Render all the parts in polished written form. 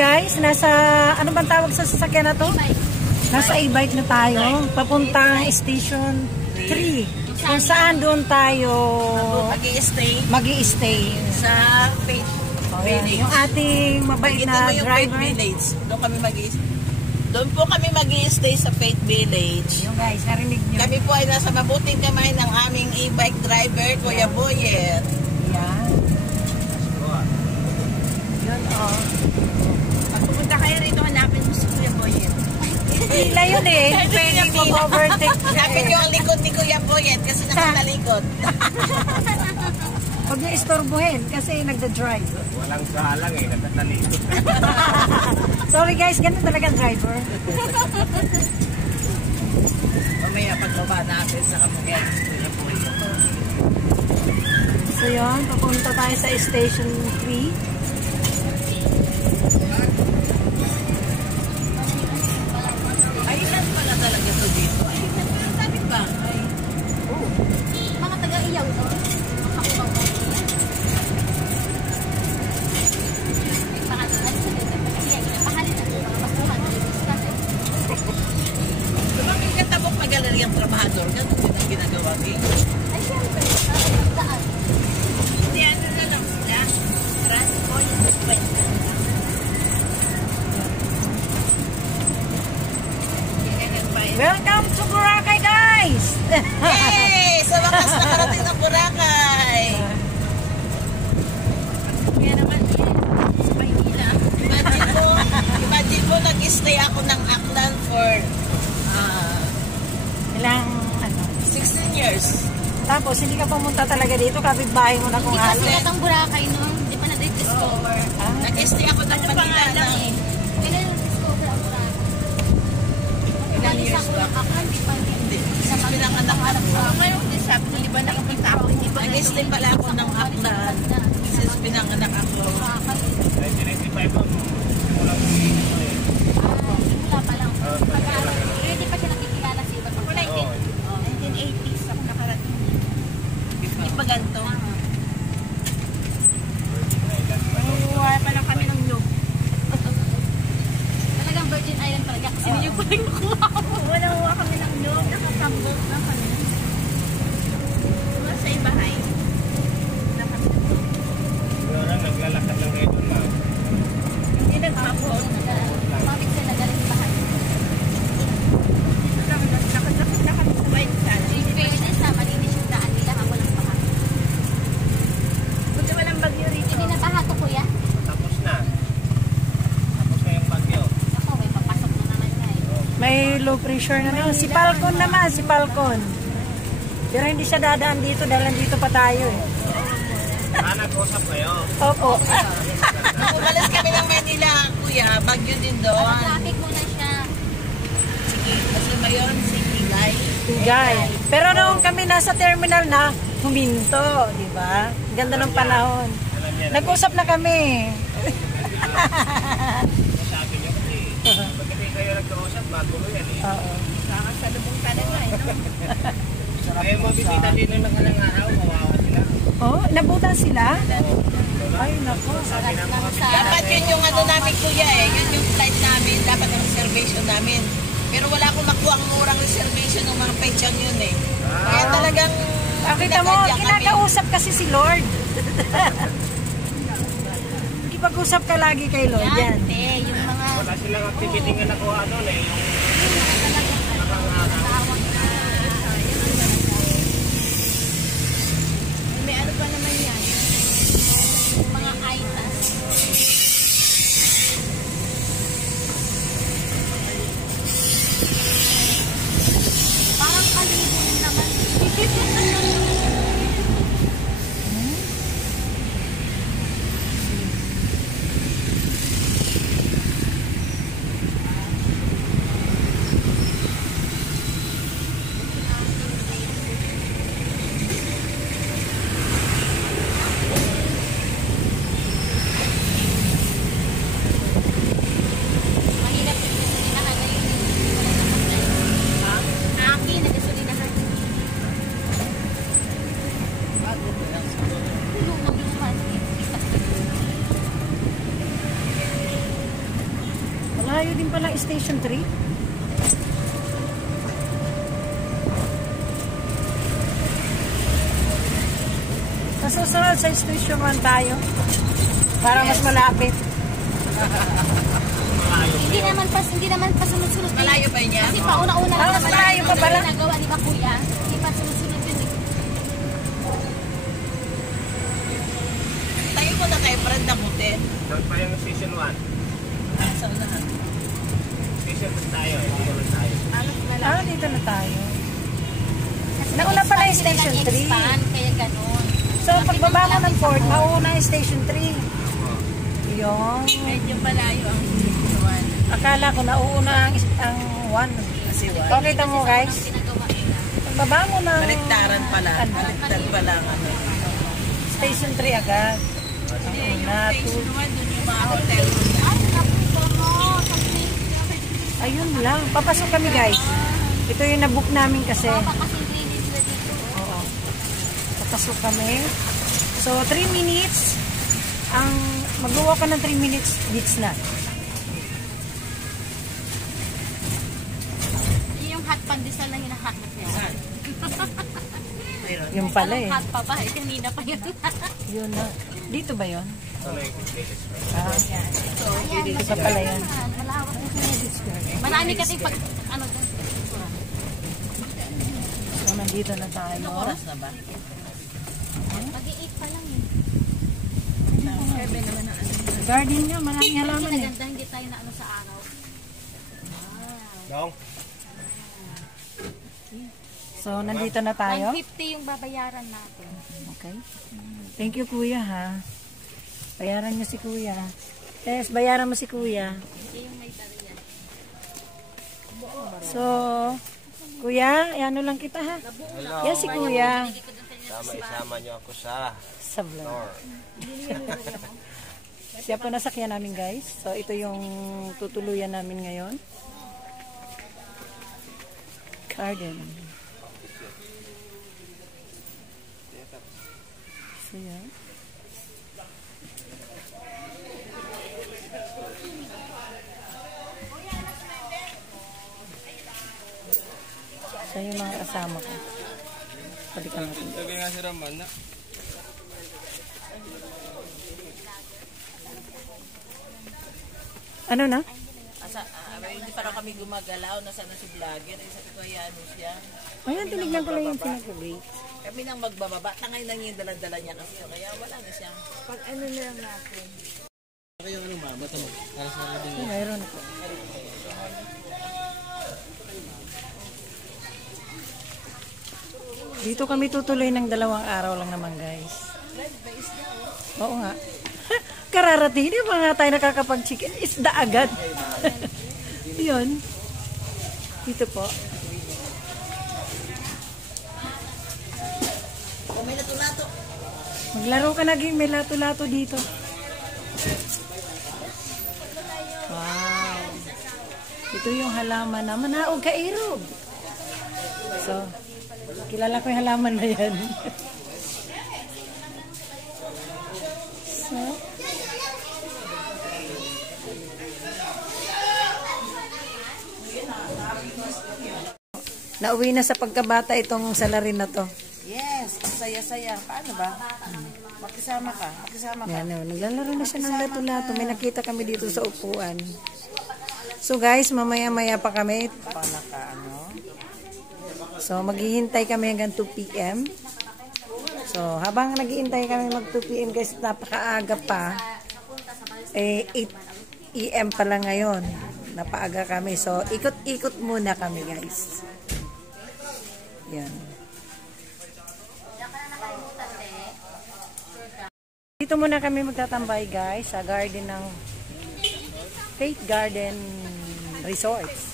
guys, nasa, ano bang tawag sa sasakyan na to? Nasa e-bike na tayo, papuntang Station 3. Kung saan doon tayo mag-i-stay sa Faith Village. Yung ating mabait na driver. Village. Doon po kami mag-i-stay sa Faith Village. Yung guys, narinig nyo. Kami po ay nasa mabuting kamay ng aming e-bike driver, Kuya Boyet. Yan. Yun, oh. Pag pupunta kayo rito, hanapin mo si Kuya Boyet. Pila yun eh. Pwedeng mag-overtake. Hanapin nyo ang likod ni Kuya Boyet kasi nakatalikod. Huwag niya istorbohin kasi nagda-drive. Walang kalang eh, nagtatalikod. Sorry guys, ganun talaga ang driver. Mamaya pagbaba natin sa kamugyan. So yun, papunta tayo sa Station 3. Ayun pala talaga ito dito. Ayun, sabi ba? Mga taga-iyaw to. Sumaming katabok na galeryang trabahador. Ganun din ang ginagawa din. Ay, siyempre. Daan. Hindi, ano na lang sila. Transport. Welcome to Boracay guys! Yay! Sa wakas nakarating ng Boracay. Kaya naman yan. Sa Maynila. Imagine mo nag-stay ako ng Aklan for Ilang, ano? 16 years. Tapos, hindi ka pumunta talaga dito, kapitbahay mo na kung Hindi kasi ano. sikat ang Boracay noon. Hindi pa na-discover. Nag-stay ako ng Manila ng Kailan na-discover ang Boracay? ilang years Ako ba? ng Aklan, di pa rin. Hindi. Sa pinanganak ako. Ngayon, sabi ko, di ba nakapunta ako? Nag-stay pala ako ng Aklan. Since pinanganak ako. 1995 ang simulang dito eh. Simula pa lang. Pag-aaral. Hindi pa siya nakikilala sa iba pang tao. 1980s ako nakarating. Hindi pa ganito. Nanguha pa lang kami ng loob. Talagang Virgin Island talaga. Kasi hindi ko rin nakuha. Nanguha kami ng loob. Nakatambok na kami. Sa ibahay. Siguro lang, naglalakad lang kayo doon lang. Hindi nagpapot. Mabig siya na galing bahay. Lakad na kami sa bayan sana. In fairness na, malinis yung daan nila. Walang baha. Buti walang bagyo rito. Hindi na baha to, kuya. Tapos na. Tapos na yung bagyo. Ako, may papasok na naman niya eh. May low pressure na naman. Si Falcon naman, si Falcon. Pero hindi siya dadaan dito dahil nandito pa tayo eh. Nag-usap kayo. Opo. Umalis kami ng Manila, kuya. Bagyo din doon. Traffic muna siya. Sige, kasi mayon si Higay. Tigay. Pero noong kami nasa terminal na, huminto, di ba? Ganda ng panahon. Alam niya, Nag-usap na kami. sabi niyo kasi, pag hindi kayo nag-usap, magulo yan eh. Oo. Nakakasalubong ka na nga, no? Kaya mo bisita din ng mga araw, kawawa sila. Oh, nabutan sila? Ay, nako. Sabi na mga Dapat yun yung ano namin, kuya eh. Yun yung flight namin. Dapat ang reservation namin. Pero wala akong makuha ang murang reservation ng mga pechang yun eh. Kaya talagang... Kita mo, kinakausap kasi si Lord. Ipag-usap ka lagi kay Lord. Yan. Yung mga wala silang activity nga nakuha doon eh. may ano pa naman yan. Mga itas. Parang kalibon naman. Malayo din pala Station 3. Nasusunod sa Station 1 tayo. Para mas malapit. Hindi naman pa sunod-sunod. Malayo ba niya? Kasi pauna-una lang naman malayo pa pala. Nagawa ni ba kuya? Hindi pa sunod-sunod yun eh. Tayo mo na kay Brad na mutin. Doon pa yung Station 1. Sa unahan. Station 2 tayo. Dito lang tayo. Dito na tayo. Nauna pala yung Station 3. Kaya ganun. So, pagbaba mo ng port, mauna yung Station 3. Yung... Medyo malayo ang Station 1. Akala ko nauuna ang 1. Kasi 1. Pakita mo guys. Ginagawa nila. Pagbaba mo ng... Baliktaran pala. Baliktad pala ang ano. Station 3 agad. Una, Station 1, 2. dun yung mga hotel. Ay, napunta mo. Ayun lang. Papasok kami guys. Ito yung nabook namin kasi. Baka kasi green sila dito. Oo. Papasok kami. So, 3 minutes. Ang magluwa ka ng 3 minutes, beach na. Yung hot pandesal na hinahot niya. Saan? Mayroon. Yung pala eh. Hot pa ba? Kanina pa yun. Yun na. Dito ba yun? Ano yung tickets? Dito pa pala yun. Malawak na siya. Marami kasi pag ano doon. So, nandito na tayo. Anong oras na ba? Mag-i-8 pa lang yun. Heaven naman ang ano. Garden nyo, maraming halaman eh. Kinaganda, hindi tayo na ano sa araw. Dong? So, nandito na tayo. 150 yung babayaran natin. Okay. Thank you, kuya, ha. Bayaran niyo si kuya. Yes, bayaran mo si kuya. Hindi yung may tariyan. So, kuya, ano lang kita, ha? Hello. Yan si kuya. Isama niyo ako sa Sa vlog. tour. Siya po nasakyan namin, guys. So, ito yung tutuluyan namin ngayon. Garden. So, yan. Siya yung mga kasama ko. Balikan natin. Sabi nga si Raman na. Ano na? Hindi pa raw kami gumagalaw. Nasaan na si vlogger. Sabi ko, ano siya. Ayan, tinignan ko lang yung pinag-rate. Kami nang magbababa. Tangay lang yung daladala niya kasi. Kaya wala na siya. Pag ano na lang natin. Kayo ano ma? Ba't mo? Para sa rin. Mayroon po. Dito kami tutuloy ng 2 araw lang naman, guys. Oo nga. Kararating, hindi pa nga tayo nakakapag-chicken. Isda agad. Yun. Dito po. Kung may lato-lato. Maglaro ka na, game. May lato-lato dito. Wow. Ito yung halaman na manaog kairog. So, kilala ko yung halaman na yan. So, nauwi na sa pagkabata itong salarin na to. Yes, ang saya-saya. Paano ba? Makisama ka. Makisama ka. Yan, naglalaro na siya ng lato-lato. May nakita kami dito sa upuan. So guys, mamaya-maya pa kami. So maghihintay kami hanggang 2 PM. So habang naghihintay kami mag 2 PM guys, napakaaga pa. 8 AM pa lang ngayon. Napaaga kami. So ikot-ikot muna kami guys. Yan. Dito muna kami magtatambay guys sa garden ng Faith Garden Resorts.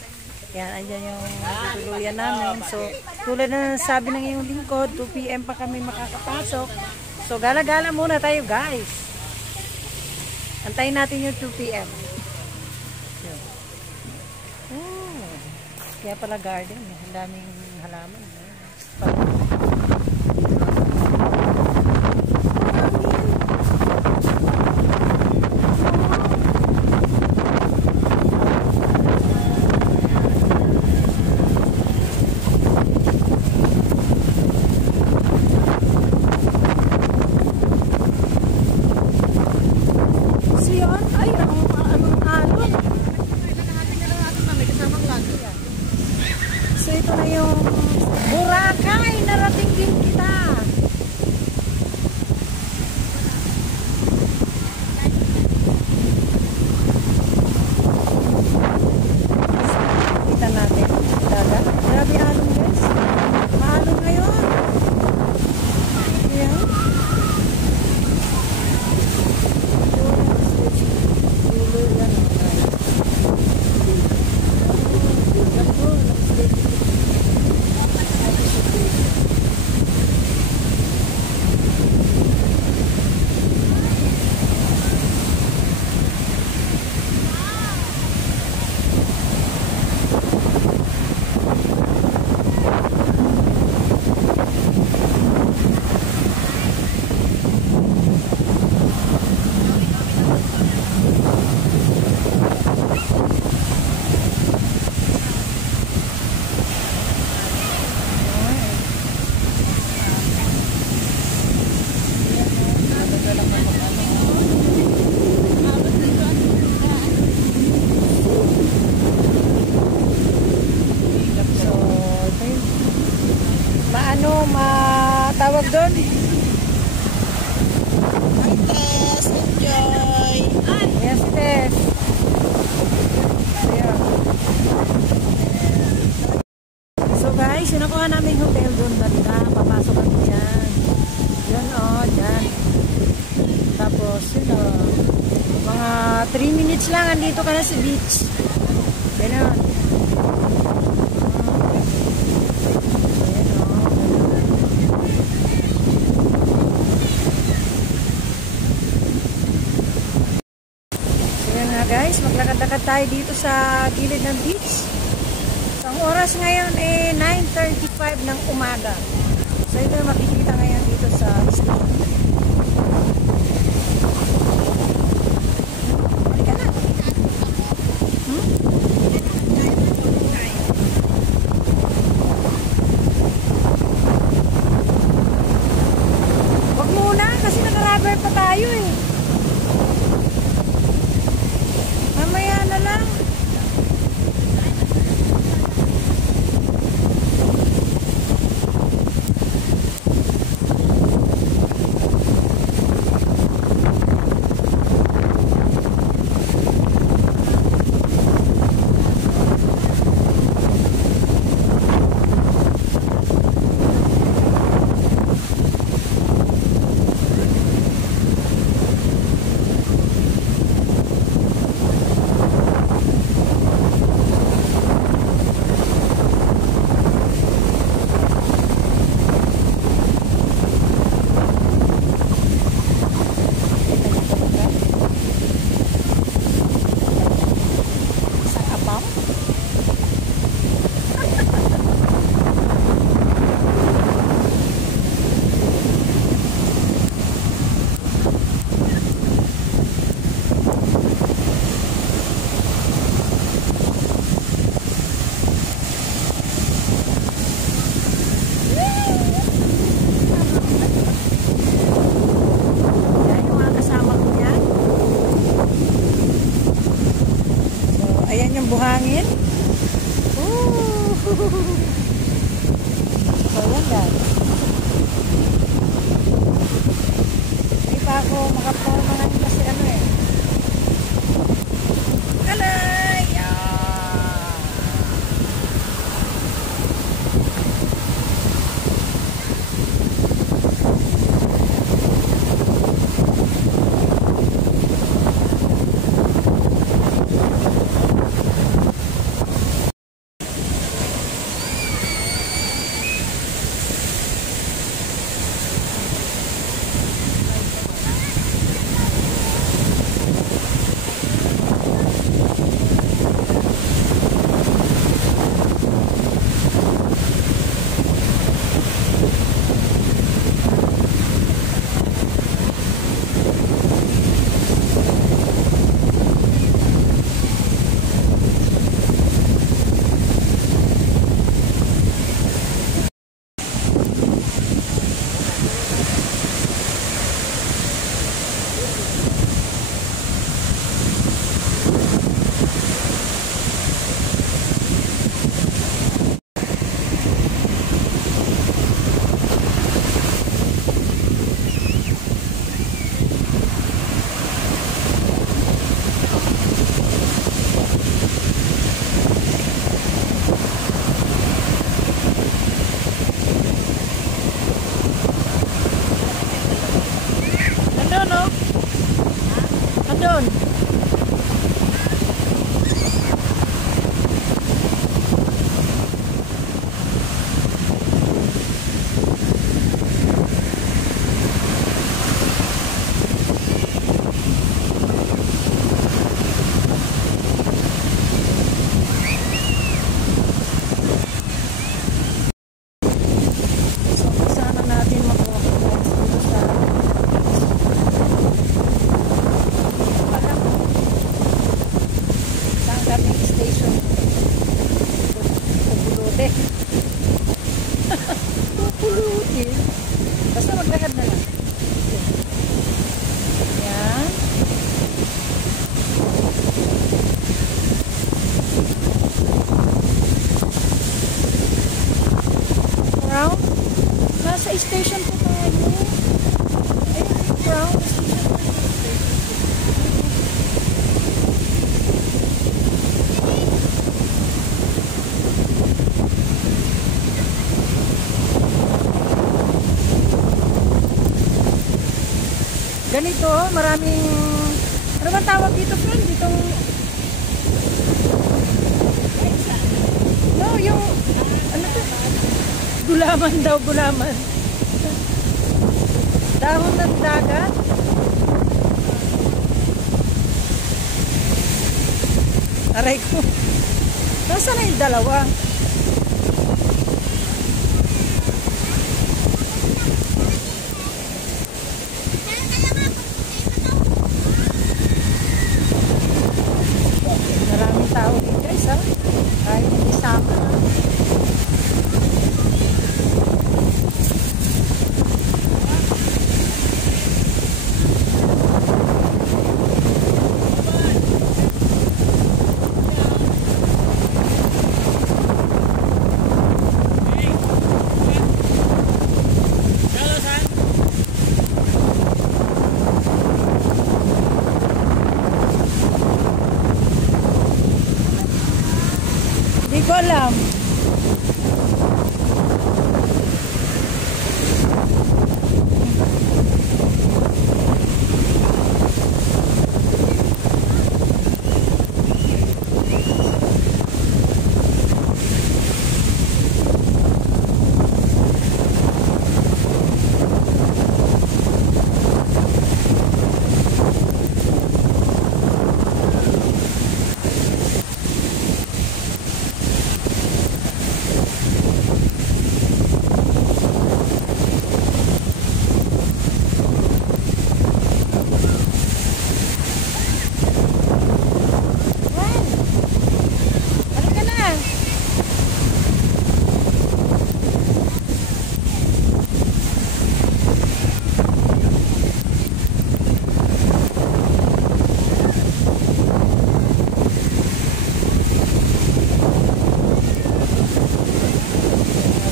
Yan, andyan yung tutuluyan namin. So, tulad na sabi ng iyong lingkod, 2 PM pa kami makakapasok. So, gala-gala muna tayo guys. Antayin natin yung 2 PM. Oh, kaya pala garden. Ang daming halaman. tawag doon? Hi, Tess. Enjoy. Yes, Tess. Ayan. So guys, yun nakuha namin hotel doon. Banda, papasok kami dyan. Yun dyan. Tapos, yun mga 3 minutes lang, andito ka na sa beach. Ganun. Guys, maglakad-lakad tayo dito sa gilid ng beach. So, ang oras ngayon 9:35 ng umaga. So, ito yung makikita ngayon dito sa station. Halika na. Wag muna, kasi naka-rubber pa tayo eh. Mamaya na lang. Buhangin. So, yan guys. Hindi pa ako makapormahan kasi ano eh. Alay! ganito, maraming, ano ba tawag dito, friend? Ditong, no, yung, ano to? Gulaman daw, gulaman. Dahon ng dagat. Aray ko. Nasaan na yung dalawa? Maraming tao dito guys ha. Kahit hindi sama. Hindi ko alam.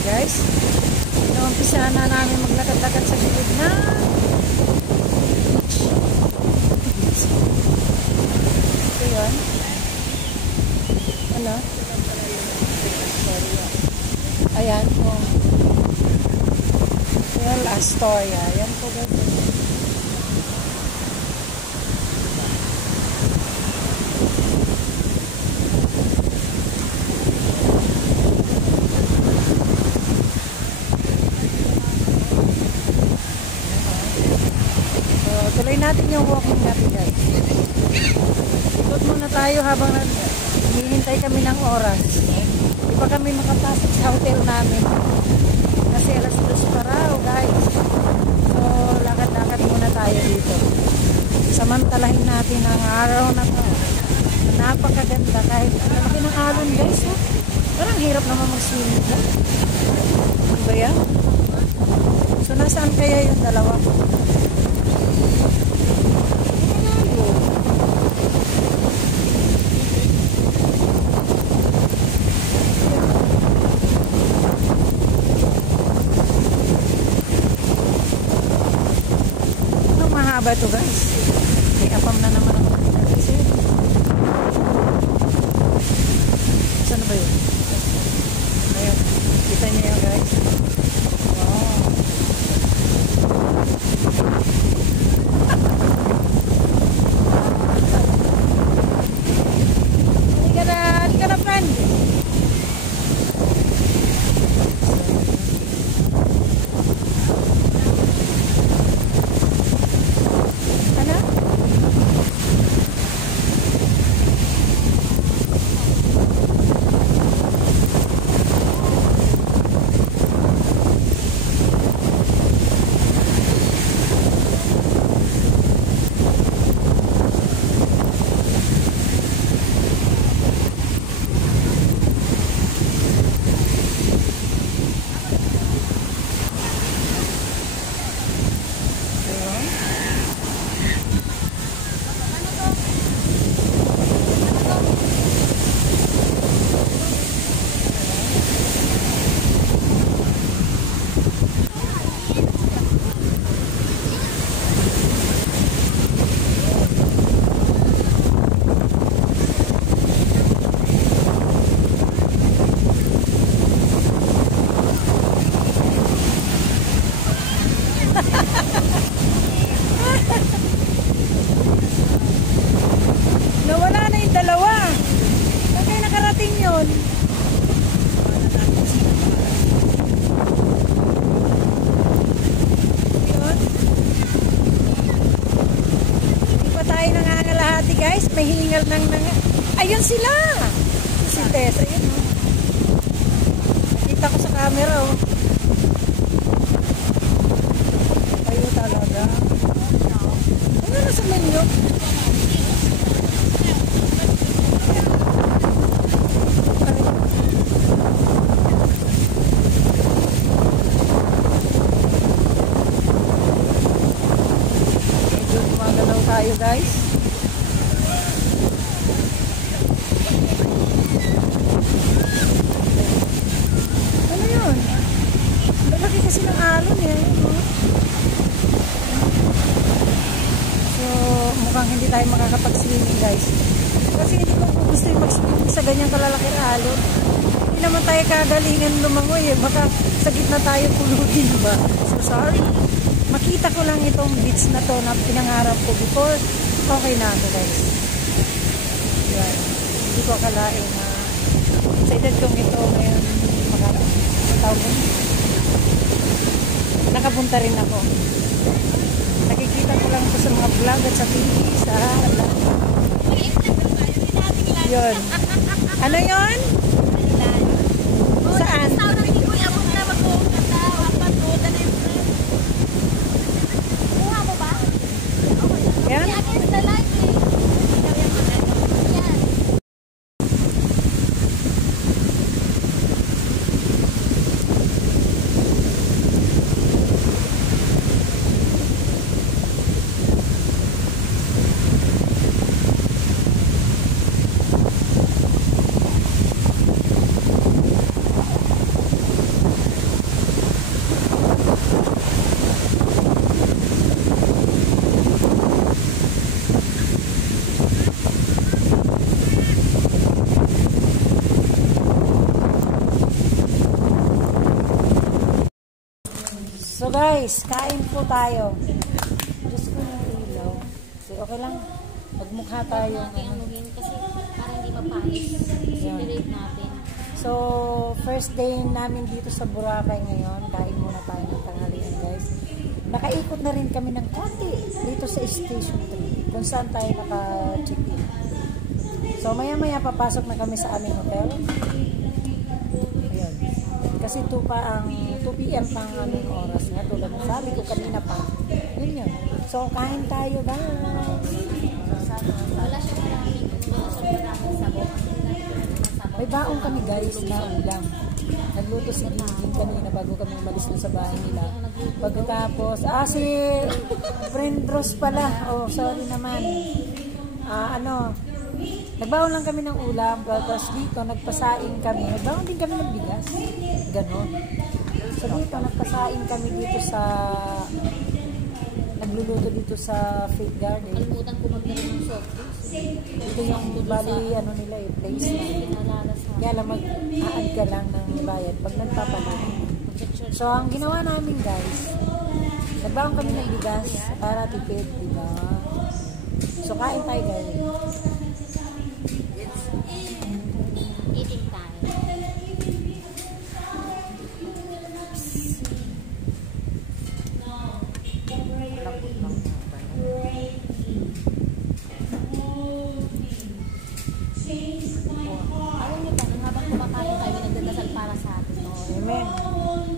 Guys, naumpisa na namin maglakad-lakad sa gilid na beach. Ito yun. Ano? Ayan po. Ayan, Astoria. Ayan po guys. Tuloy natin yung walking natin guys. Ikot muna tayo habang hinihintay kami ng oras. Di pa kami makapasok sa hotel namin. Kasi alas 2 pa raw guys. So lakad-lakad muna tayo dito. Samantalahin natin ang araw na to. Napakaganda kahit malaki ng alon guys. Ha? Parang hirap naman mag-swimming ha? Ano ba yan? So nasaan kaya yung dalawa? Mahaba ito guys. May apam na naman ako kasi. Saan ba yun? Ayan. Kita niyo yan guys. Wow. Halika na friend. Ano may hingal ng... Ayun sila! Si Tess, ayun oh. Nakita ko sa camera oh. Ayun talaga. Ano na sa menu? Medyo gumagalaw tayo guys. Ano yun? Malaki kasi ng alon eh. So, mukhang hindi tayo makakapag-swimming guys. Kasi hindi ko gusto yung mag-swimming sa ganyang kalalaking alon. Hindi naman tayo kagalingan lumangoy eh. Baka sa gitna tayo pulutin ba? So, sorry. Makita ko lang itong beach na to na pinangarap ko before. Okay na ako guys. Yan. Hindi ko akalain na sa edad kong ito ngayon nakapunta rin ako. Nakikita ko lang ito sa mga vlog at sa TV, sa yun. Ano yun? Saan? Yan? So guys, kain po tayo. Diyos ko yung ilaw. So okay lang. Magmukha tayo. Kasi parang hindi mapalis. Separate natin. So, first day namin dito sa Boracay ngayon. Kain muna tayo ng tanghalian guys. Nakaikot na rin kami ng konti dito sa Station 3. Kung saan tayo naka-check-in. So maya-maya papasok na kami sa aming hotel. Ayun. Kasi 2 p.m. pa ang aming oras nga. Tulad ng sabi ko kanina pa. Yun yun. So, kain tayo guys. Wala siya maraming sabon. May baong kami guys na ulam. Nagluto si Gingging kanina bago kami umalis dun sa bahay nila. Pagkatapos, si friend Rose pala. Oh, sorry naman. Nagbaon lang kami ng ulam, tapos dito nagpasain kami. Nagbaon din kami ng bigas. Ganon. So dito nagpasain kami dito sa nagluluto dito sa Faith Garden. Kalimutan ko magdala ng soft. Ito yung bali nila place na. Kaya lang mag-add ka lang ng bayad pag nagpapaluto. So ang ginawa namin guys, nagbaon kami ng bigas para tipid, diba? So kain tayo guys. Eating time. Alam niyo ba, habang kumakain tayo, nagdadasal para sa atin. Amen.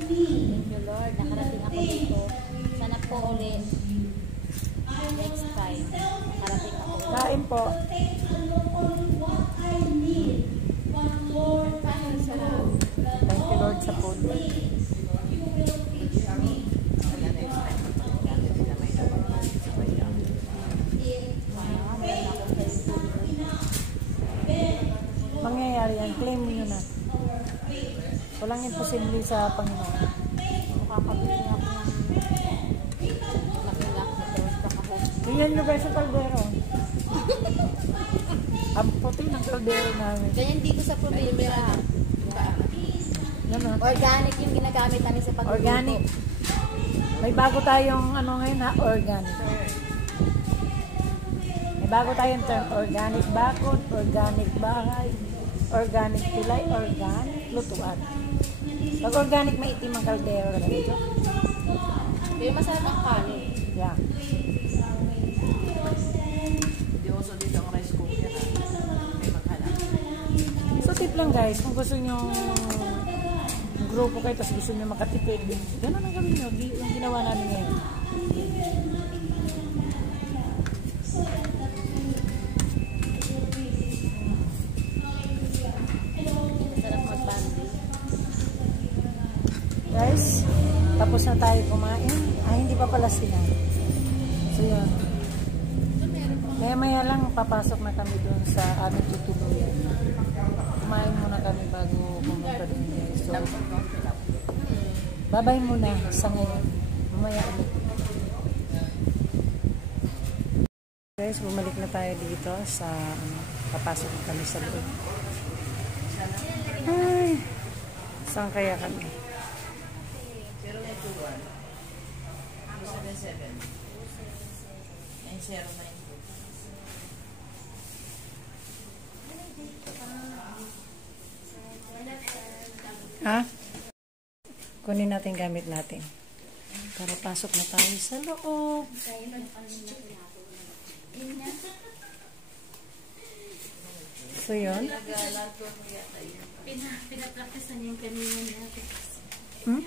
Thank you Lord, nakarating ako dito. Sana po ulit. Next time, nakarating ako. Kain po. Thank you Lord sa food. Mangyayari yan. Claim nyo na. Walang imposible sa Panginoon. Makakabili ako ng laki-laki na kahon. Tingnan nyo guys sa kaldero. Ang puti ng kaldero namin. Ganyan dito sa probinsya. Yan o. Organic yung ginagamit namin sa pagluluto. Organic. May bago tayong ngayon ha, organic. May bago tayong term, organic bakod, organic bahay, organic pilay, organic lutuan. Pag organic, maitim ang kaldero. Pero masarap ang kanin. Yeah. uso dito ang rice cooker. May maghanap. So tip lang guys, kung gusto nyo grupo kayo, tapos gusto nyo makatipid, gano'n ang gawin nyo, yung ginawa namin ngayon. Sarap mag-bandi. Guys, tapos na tayo kumain. Hindi pa pala sila. So yun. Maya lang papasok na kami doon sa aming tutuluyan. Kumain muna kami bago pumunta doon guys. So, bye-bye muna sa ngayon. Mamaya ulit. Guys, bumalik na tayo dito sa papasok na kami sa loob. Ay, saan kaya kami? 0921 277 9092. Ha? Kunin natin gamit natin. Para pasok na tayo sa loob. So, yun. Pinapractice na niya yung kanina natin. Hmm?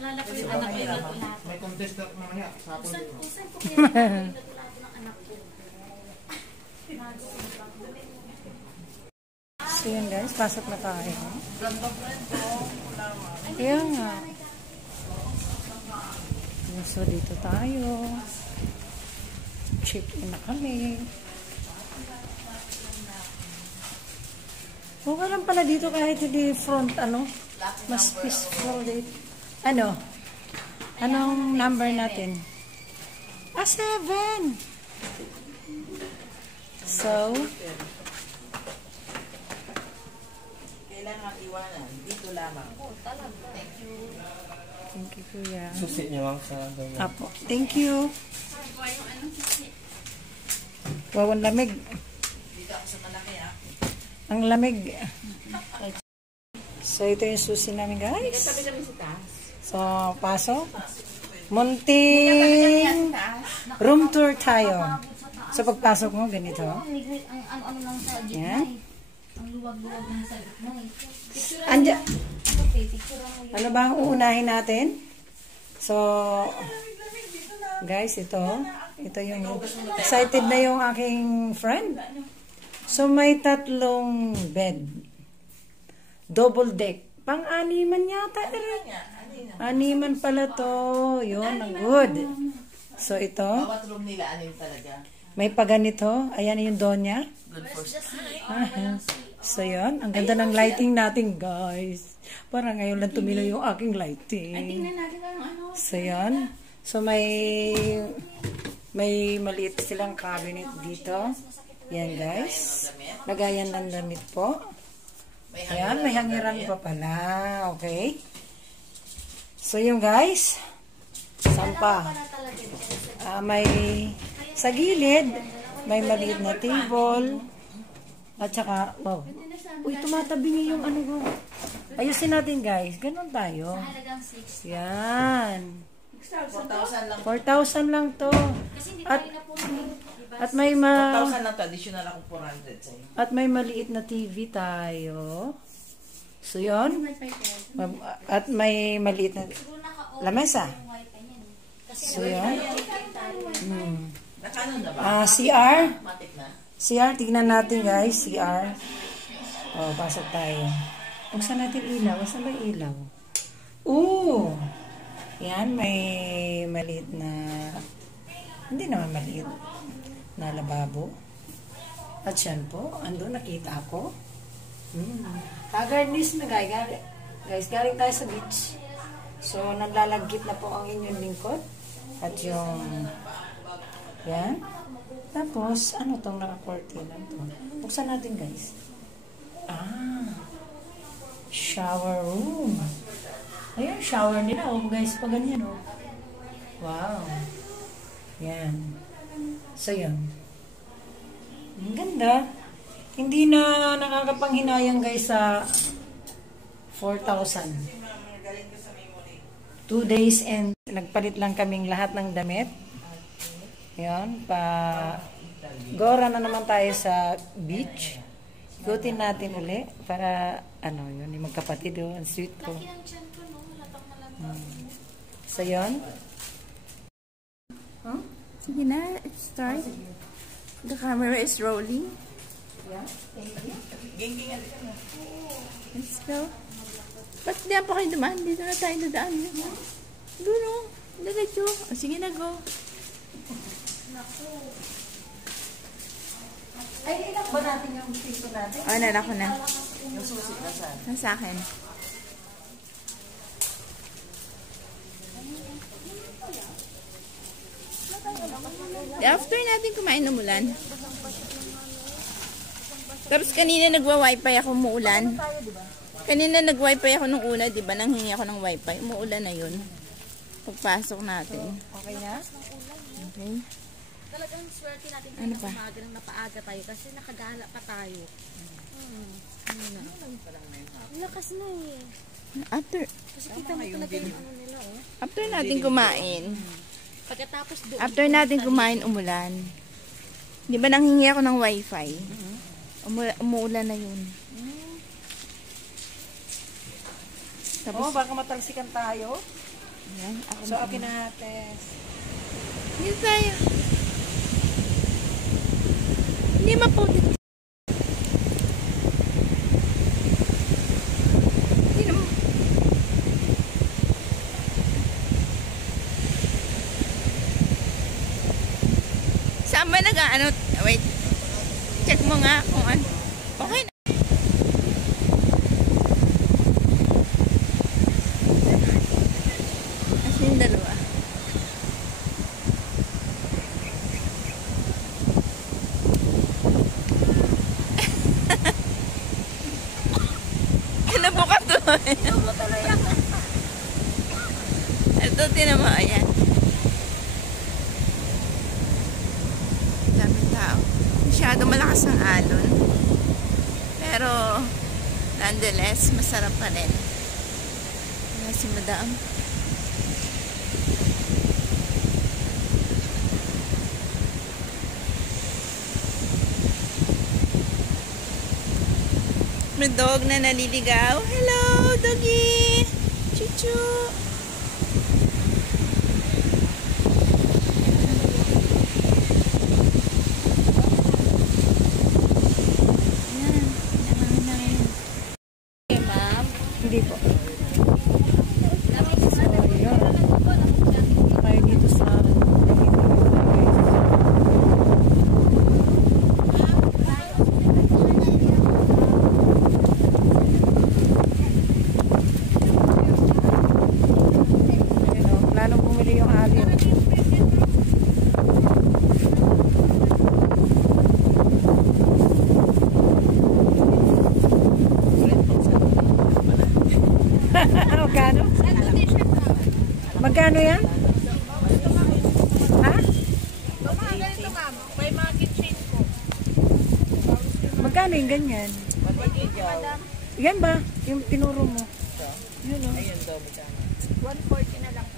Alala ko yung anak ko yung natulato. May contest na mamaya sa hapon din. Kusan ko kaya yung natulato ng anak ko. So, yun guys. Pasok na tayo. Kaya nga. So, dito tayo. Check-in na kami. Okay lang pala dito kahit hindi front, mas peaceful dito. Anong number natin? 7. So, Kailangan iwanan. Dito lamang. Thank you. thank you, kuya. Susi niyo lang sa ganyan. Apo, thank you. Wow, ang lamig. Dito ako sa malaki Ang lamig. So, ito yung susi namin, guys. Sabi kami sa taas. So, pasok. Munting room tour tayo. So, pagpasok mo, ganito. Ano lang sa gitna Yan. eh. Ang luwag-luwag lang sa gitna eh. Picture Anja. Okay, picture mo yun. Ano ba ang uunahin natin? So, guys, ito. Ito yung excited na yung aking friend. So, may 3 bed. Double deck. Pang-animan yata. Animan pala to. Yun, ang good. So, ito. Bawat room nila, anin talaga. May paganito. Ayan yung donya. Good for So, yun. Ang ganda ng lighting natin, guys. Parang ngayon lang tumilo yung aking lighting. So, yun. So, may maliit silang cabinet dito. Yan, guys. Lagayan ng damit po. Ayan, may hangiran pa pala. Okay. So, yung guys. Saan pa? May sa gilid, may maliit na table. At saka, wow. Uy, tumatabi niya yung ano ko. Ayusin natin, guys. Ganon tayo. Halagang 6. Yan. 4,000 lang. 4,000 lang to. Kasi hindi At, tayo na po diba? at may 4,000 lang to. Additional akong 400 sa'yo. at may maliit na TV tayo. So, yun. At may maliit na lamesa. So, yun. Nakano na ba? CR. Matik na. CR, tignan natin guys. CR. Oh, pasok tayo. Buksan natin ilaw. Saan ba yung ilaw? Ooh! Yan, may maliit na, hindi naman maliit na lababo. At yan po, andun nakita ko. Haggardness na guys, galing tayo sa beach. So, naglalagkit na po ang inyong lingkod. At yung, yan. Tapos, ano tong naka-cortina to? Buksan natin guys. Shower room. Ayan, shower nila. Oh, guys, pa ganyan, oh. Wow. Yan. So, yun. Ang ganda. Hindi na nakakapanghinayang, guys, sa 4,000. 2 days and nagpalit lang kaming lahat ng damit. Yan, Gora na naman tayo sa beach. Ikutin natin uli para ano yun, yung magkapatid oh, ang sweet ko. So yun. Huh? Sige na, start. The camera is rolling. Yeah. Let's go. Ba't di pa kayo dumaan? Dito na tayo dadaan. Doon o. Diretso. O, sige na, go. Ay, inak ba natin yung piso natin? O, nalak ko na. Yung susi na saan? Nasa akin. After natin kumain umulan. Tapos kanina nagwa-wifi ako, umuulan. Kanina nag-wifi ako nung una, di ba? Nanghingi ako ng wifi. Umuulan na yun. Pagpasok natin. Okay na? Okay. Talagang swerte natin Ano pa? umaga nang napaaga tayo kasi nakagala pa tayo. Lakas na eh. After Kasi kita mo talaga yung ano nila oh. after natin kumain, Pagkatapos doon. after natin kumain umulan. Di ba nanghingi ako ng wifi? Umuulan na yun. Oo, baka matalsikan tayo. Yan, ako So, okay na, Tess. Dito tayo. Hindi maputi. Hindi naman. Saan ba nag-ano? Wait. Check mo nga kung ano. Okay na. As in, dalawa. Kinabo ka to. Ito, tinamo. Ayan. Daming tao. Masyado malakas ang alon. Pero, nonetheless, masarap pa rin. Ayan si Madam. May dog na naliligaw. Hello, doggy! Chuchu! Ayan, naman na rin. Ma'am. Hindi po. So, yun. Tayo dito sa... Lalong bumili yung alin. Magkano? Magkano yan? Ha? May mga kitchen ko. Magkano yung ganyan? Yan ba? Yung pinuro mo? Yun o. Ayun daw, magkano? 140 na lang.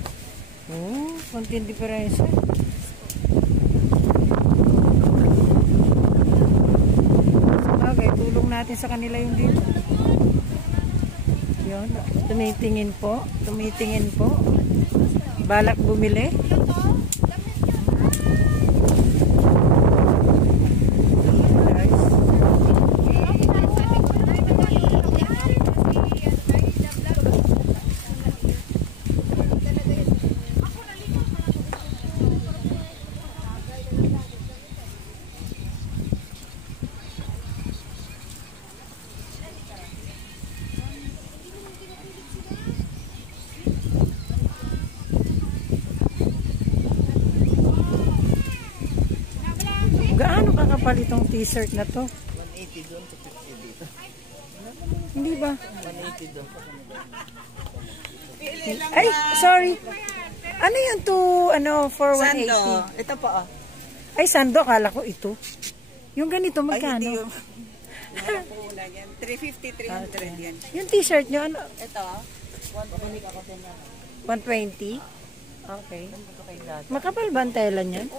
Oh, konting diferensya. Okay, tulong natin sa kanila yung dito. Yun, tumitingin po. Tumitingin po. Balak bumili. Guys. Gaano kakapal itong t-shirt na to? 180 doon, 250 dito. Hindi ba? 180 doon. Ay, sorry. Ano yun to, ano, for 180? Sando. Ito po oh. Ay, sando, akala ko ito. Yung ganito, Ay, magkano? hindi yung... Meron po una yan. 350, 300 yan. Yung t-shirt nyo, ano? Ito, 120? Okay. Makapal ba ang tela niyan?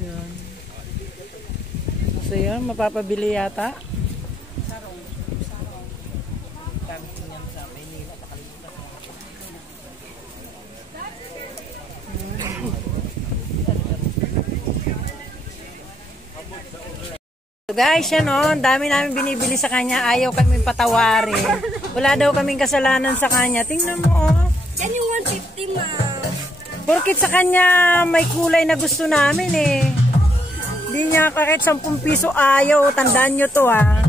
Yun. So yun, mapapabili yata. So guys, yan o, ang dami namin binibili sa kanya, ayaw kaming patawarin. Wala daw kaming kasalanan sa kanya. Tingnan mo o. Yan yung 150, ma'am. Porkit sa kanya may kulay na gusto namin eh. Hindi niya kahit 10 piso ayaw. Tandaan nyo to ha.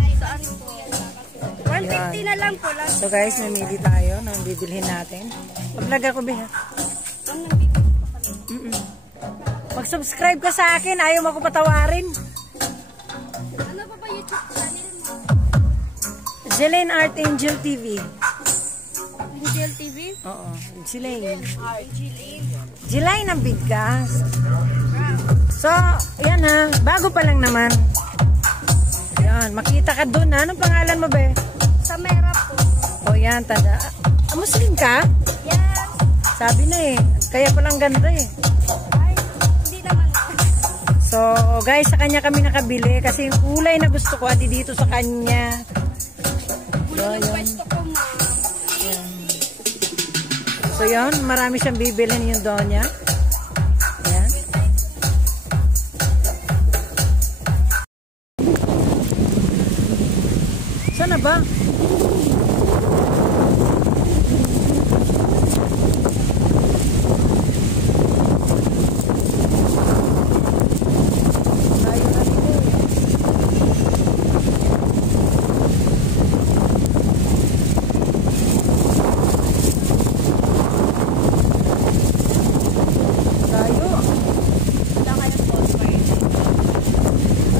150 na lang po lang. So guys, mamili tayo ng bibilhin natin. Paglaga ko ba ha? Mag-subscribe ka sa akin. Ayaw mo ako patawarin. Ano pa ba YouTube channel mo? Jelaine Art Angel TV. Angel TV? Oo, Jelaine. Jelaine ang bigkas. So, yan ha. Bago pa lang naman. Yan, makita ka dun ha. Anong pangalan mo ba? Sa Mera po. O yan, tanda. Muslim ka? Yes. Sabi na eh. Kaya palang ganda eh. Ay, hindi naman. So, guys, sa kanya kami nakabili kasi yung kulay na gusto ko adi dito sa kanya. So, Yung yun. pwesto ko, ma'am. So, yun. Marami siyang bibilin yung donya. Ayan. Saan na ba?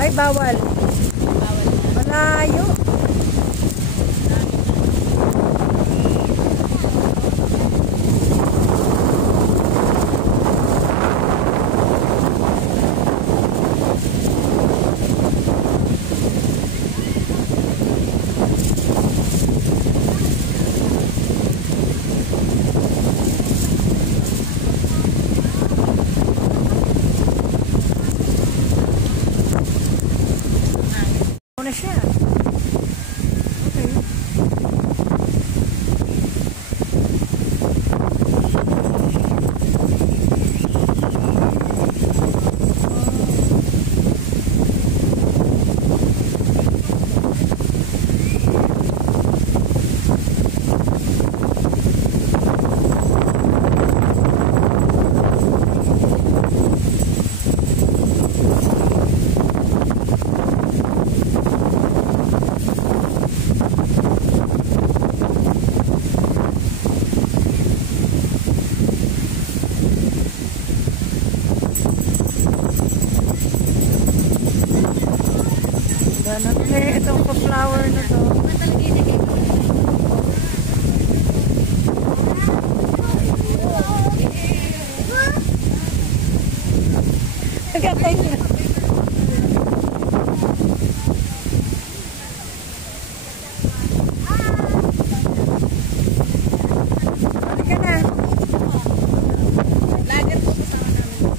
Ay, bawal. Malayo. Na siya. Okay. Ganap na itong pa-flower na to. Nagatay niya. Balik ka na. Lager po kasama namin.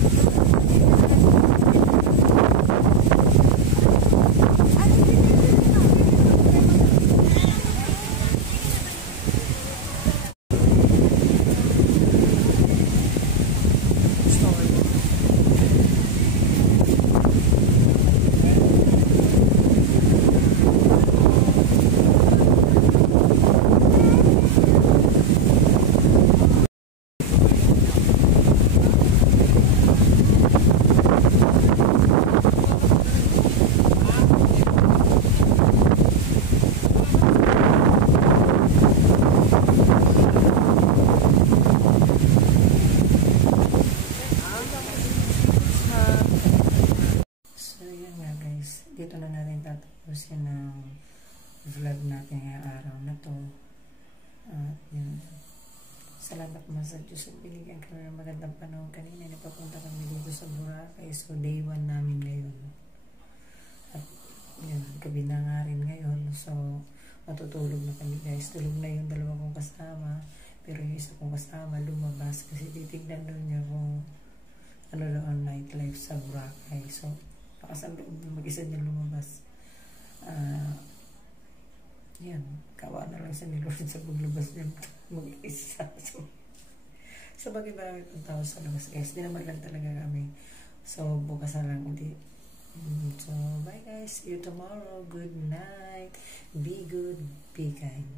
dito na natin tatapusin ang vlog natin ngayong araw na to. At yun, salamat mga sa Diyos at binigyan kami ng magandang panahon kanina. Napapunta kami dito sa Boracay. So day 1 namin ngayon. At yun, gabi na nga rin ngayon. So matutulog na kami guys. Tulog na yung dalawa kong kasama. Pero yung isa kong kasama lumabas kasi titignan doon niya kung ano doon, nightlife sa Boracay. So, lakas ang loob na mag-isa niya lumabas. Yan, kawa na lang sa ni Lord sa paglabas niya mag-isa. So bagay marami pang tao sa labas guys. Di naman lang talaga kami. So bukas na lang ulit. So bye guys. See you tomorrow. Good night. Be good. Be kind.